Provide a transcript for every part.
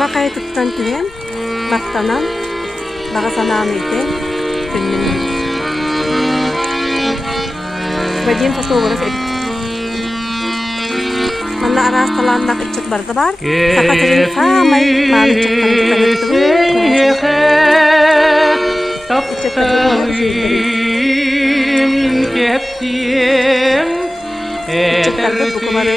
Ama kayıtıktan tüyen, baktanan, bağa sanağını ite, tünmenin. Badiyen fasıl olarak edip. Manla aras talandak içecek barda bar. Sakatırın famay, mağın içecekten gittim. İçecekten bu kumarı.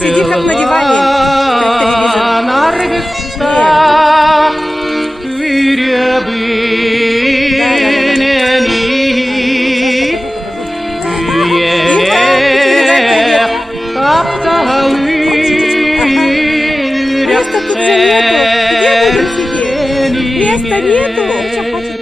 Сиди как на диване, как телевизор. Места тут же нету. Где будем сидеть? Места нету. Что хватит?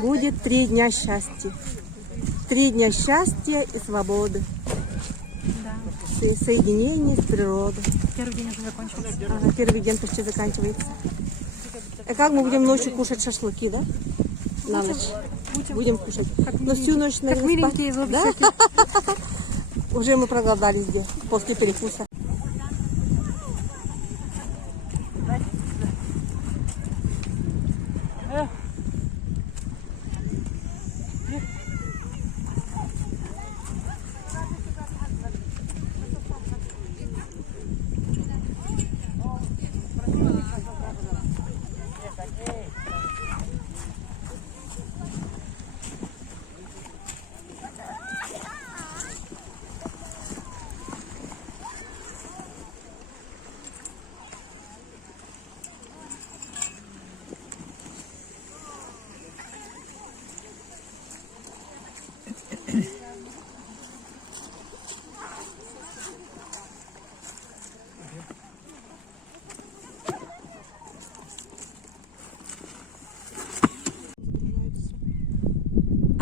Будет 3 дня счастья. 3 дня счастья и свободы. Да. Соединение с природой. Первый день уже закончился. Ага, первый день почти заканчивается. А как мы будем ночью кушать шашлыки, да? На ночь. Будем кушать. Но всю ночь, наверное, как миленькие спать. Да? Уже мы проголодались где после перекуса.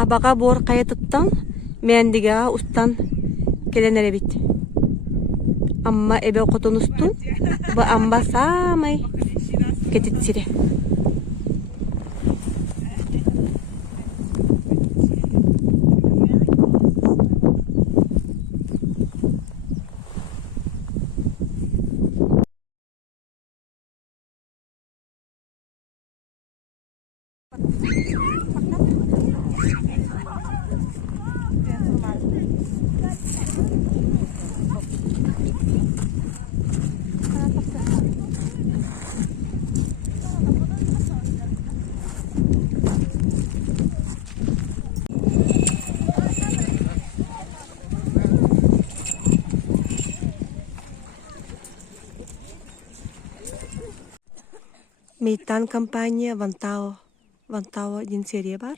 Абаға бор кайытыттан мендига устан келенере бит. Амма эбе котонустун ба амба самай кетитсире. Мейтан компания Вантао ден серия бар.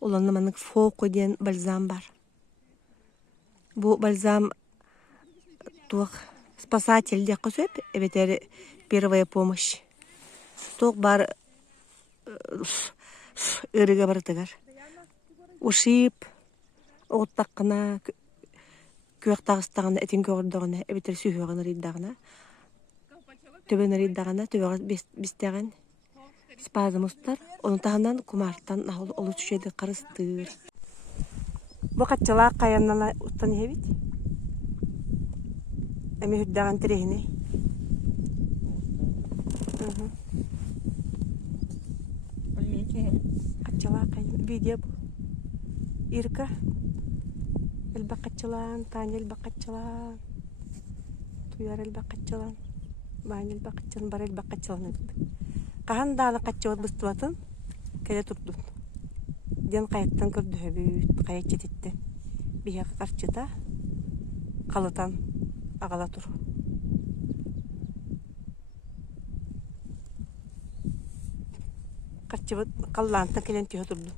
Оланна манык Фоко ден бальзам бар. Бу бальзам тух спасатель де кусеп, эбетер первая помощь. Ток бар ырыга бартыгар. Ушип, оттаккына, көктагыстагына, этин көрдөгүнө, эбетер сүйөгүнө риддагына. Төбөн риддагына, төбөгө бистеген спазмустар. Onu tahandan kumartan olu düşedi karıstır. Bu kaççılar kayanına ustan hevit. Emi hüddagan terehine. Kaççılar kayan video bu. İrka. El bakatçılan, tanyel bakatçılan. Tuyar el bakatçılan. Banel bakatçılan, barel bakatçılan. Kahan dağlı kaççıvat bıstıvatın. Kele turdun. Den kayıttan kördüğü büyüt, kayıt çetitten. Bir karşıda kalıtan ağala tur. Karşıvat kallantan kelen tühe turdun.